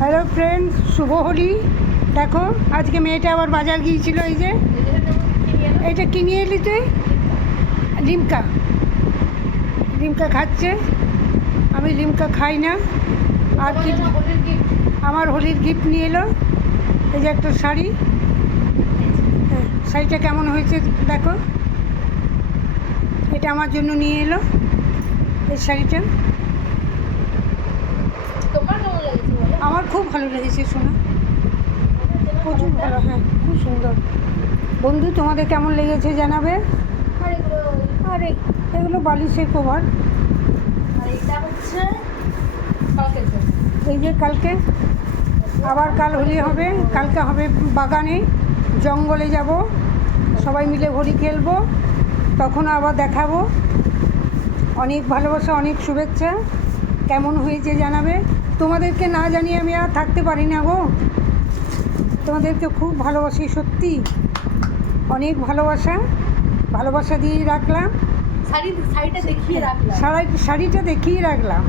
Hello friends, শুভ হোলি। দেখো আজকে মেয়েটা আবার বাজার গিয়েছিল। এই যে এটা কিনে এলিতে লিমকা লিমকা খাচ্ছে। আমি লিমকা খাই না। আর কি আমার হোলির গিফট নিয়ে এলো। এই যে একটা শাড়ি। হ্যাঁ, শাড়িটা কেমন হয়েছে দেখো। এটা আমার জন্য নিয়ে এলো এই শাড়িটা। আমার খুব ভালো লেগেছে সোনা, প্রচুর ভালো। হ্যাঁ, খুব সুন্দর। বন্ধু, তোমাদের কেমন লেগেছে জানাবে। আর এগুলো বালিশের কভার। এই যে কালকে আবার কাল হোলি হবে। কালকে হবে বাগানে, জঙ্গলে যাব, সবাই মিলে হোলি খেলবো। তখন আবার দেখাবো। অনেক ভালোবাসা, অনেক শুভেচ্ছা। কেমন হয়েছে জানাবে। তোমাদেরকে না জানিয়ে আমি আর থাকতে পারি না গো। তোমাদেরকে খুব ভালোবাসি, সত্যি অনেক ভালোবাসা দিয়েই রাখলাম। শাড়িটা দেখিয়ে রাখলাম। শাড়িটা দেখিয়ে রাখলাম।